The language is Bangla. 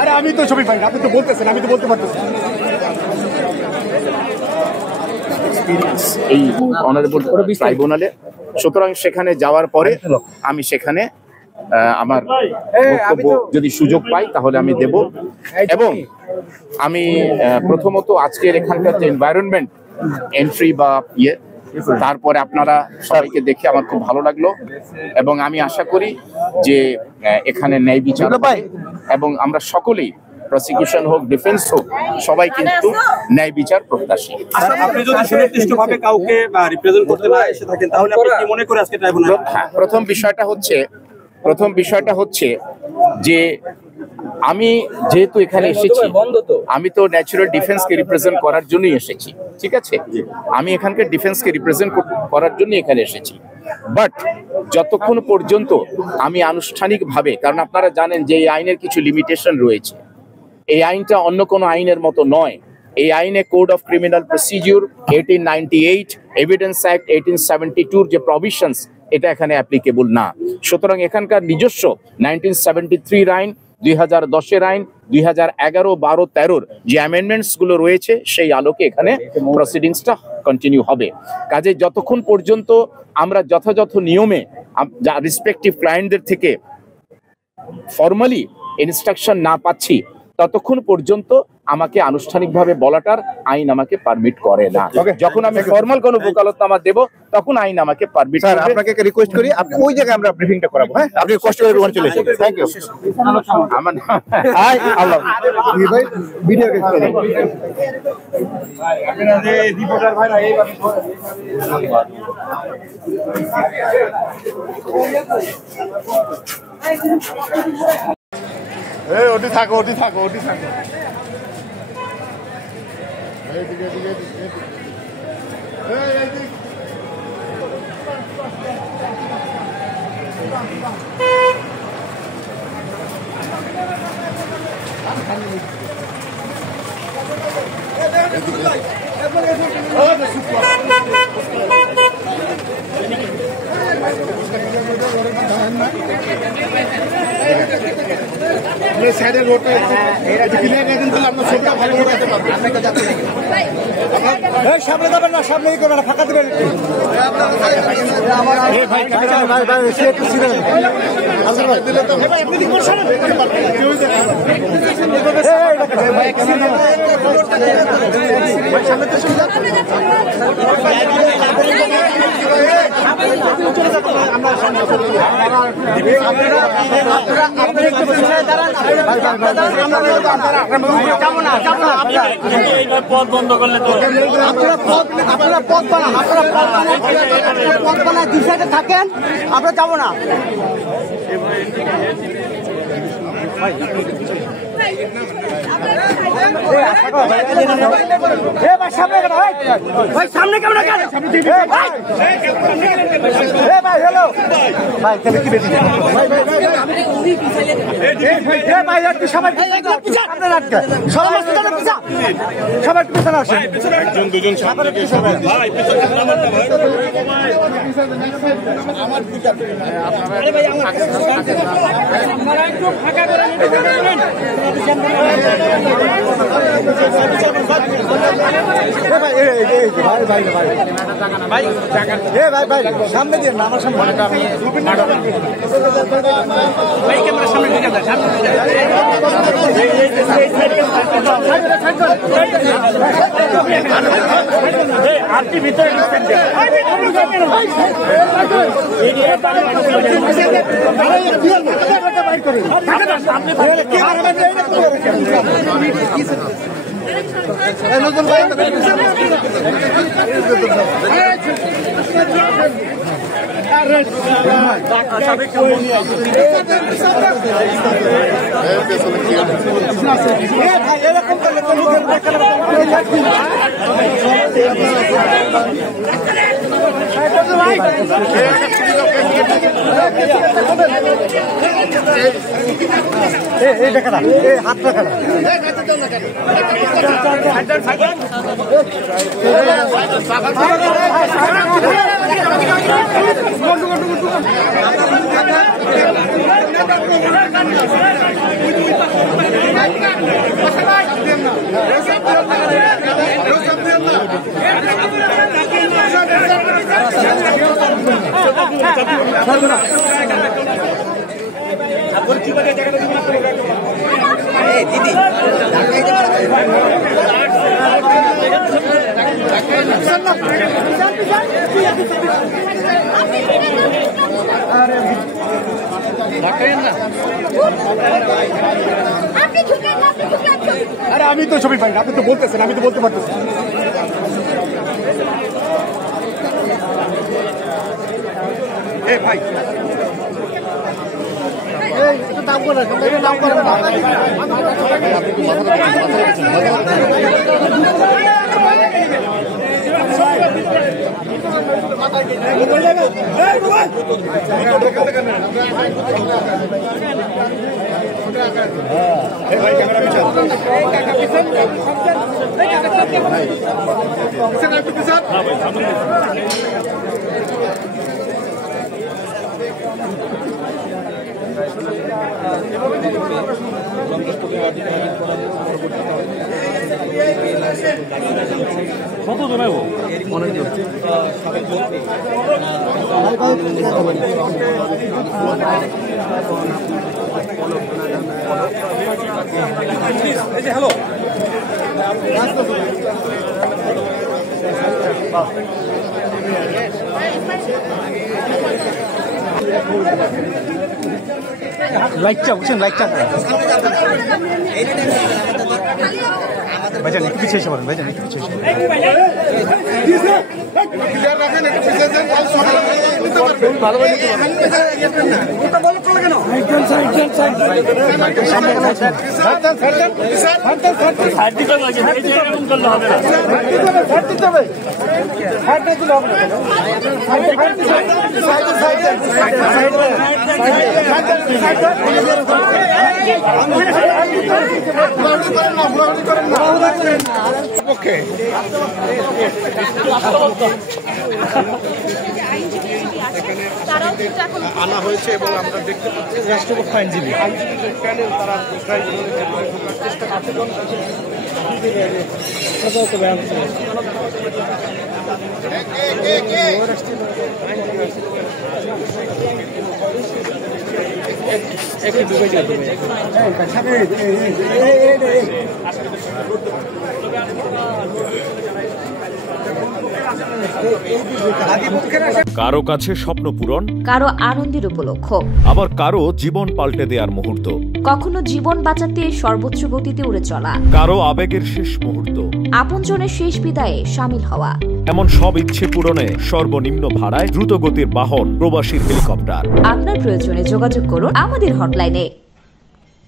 আরে আমি তো ছবি পাই না, আপনি তো বলতেছেন, আমি তো বলতে পারতেছি। এই অনারেবল ট্রাইব্যুনালে, সুতরাং সেখানে যাওয়ার পরে আমি সেখানে আমার বক্তব্য যদি সুযোগ পাই তাহলে আমি দেব। এবং আমি প্রথমত আজকের এখানকার যে এনভায়রনমেন্ট এন্ট্রি বা তারপরে আপনারা সবাইকে দেখে আমার খুব ভালো লাগলো এবং আমি আশা করি যে এখানে ন্যায় বিচার এবং আমরা সকলেই প্রসিকিউশন হোক ডিফেন্স হোক সবাই কিন্তু ন্যায় বিচার প্রত্যাশী। আপনি যদি সুনির্দিষ্টভাবে কাউকে রিপ্রেজেন্ট করতে না এসে থাকেন তাহলে আপনি কি মনে করে আজকে ট্রাইব্যুনালে? প্রথম বিষয়টা হচ্ছে যে আমি যেহেতু এখানে এসেছি, আমি তো ন্যাচুরাল ডিফেন্সকে রিপ্রেজেন্ট করার জন্যই এসেছি, ঠিক আছে? আমি এখানকার ডিফেন্সকে রিপ্রেজেন্ট করার জন্য এখানে এসেছি। বাট যতক্ষণ পর্যন্ত আমি আনুষ্ঠানিকভাবে, কারণ আপনারা জানেন যে এই আইনের কিছু লিমিটেশন রয়েছে, এই আইনটা অন্য কোনো আইনের মতো নয়। এই আইনে code of criminal procedure 1898, evidence act 1872 যে প্রভিশনস, এটা এখানে অ্যাপ্লিকেবল না। সুতরাং এখানকার নিজস্ব 1973 আইন, 2010-এর আইন, 2011, 12, 13 যে অ্যামেন্ডমেন্টস গুলো রয়েছে সেই আলোকে এখানে প্রসিডিংসটা কন্টিনিউ হবে। কাজে যতক্ষণ পর্যন্ত আমরা যথাযথ নিয়মে রেসপেক্টিভ ক্লায়েন্টদের থেকে ফর্মালি ইনস্ট্রাকশন না পাচ্ছি ততক্ষণ পর্যন্ত আমাকে আনুষ্ঠানিকভাবে বলাটার আইন আমাকে পারমিট করে না। যখন আমি ফর্মাল কোনো ওকালতনামা দেব তখন আইন আমাকে পারমিট করবে। আপনাকে রিকোয়েস্ট করি, আপনি ওই জায়গায় আমরা ব্রিফিংটা করাবো। হ্যাঁ, আপনি কষ্ট করে রুয়ান চলে এসেছেন। Thank you. আমার হাই আল্লাহ ভাই ভিডিও আপনাদের রিপোর্টার ভাইরা এইভাবে ওটি থাকো। সাইডের রোডটা ক্লিয়ার রাখেন, তাহলে আপনার ছবিটা ভালো করে রাখতে পারবেন। সামনে যাবেন না, সামনে করবেন না, ফাঁকা দেবেন। পথ বন্ধ করলে তো আপনারা পথ বানান, পথ বানায় দুই সাইডে থাকেন, আমরা যাবো না। সামনে কেমন ভাই হ্যালো ভাই ভাই একটু সবাই সবাই পিছনে আসেন, একজন দুজন সামনে সামনে দিয়ে না, আমার সামনে আপনি ভিতরে নজরুল ভাই আরে আমি তো ছবি পাই না, আপনি তো বলতেছেন, আমি তো বলতে পারতেছি। ভাই নাম করে নাম করে কত জনাবো অনেকজন হ্যালো লাইকটা বুঝছেন, লাইকটা ভাইজান একটু পিছিয়ে এসে বলেন, ভাইজান একটু পিছিয়ে এসে পক্ষে আনা হয়েছে এবং আমরা দেখতে পাচ্ছি রাষ্ট্রপক্ষ আইনজীবী প্যানেল তারা চেষ্টা কারো কাছে স্বপ্ন পূরণ, কারো আনন্দের উপলক্ষ, আবার কারো জীবন পাল্টে দেওয়ার মুহূর্ত, কখনো জীবন বাঁচাতে সর্বোচ্চ গতিতে উড়ে চলা, কারো আবেগের শেষ মুহূর্ত, আপনজনের শেষ বিদায়ে শামিল হওয়া, এমন সব ইচ্ছে পূরণে সর্বনিম্ন ভাড়ায় দ্রুতগতির বাহন প্রবাসীর হেলিকপ্টার। আপনার প্রয়োজনে যোগাযোগ করুন আমাদের হটলাইনে।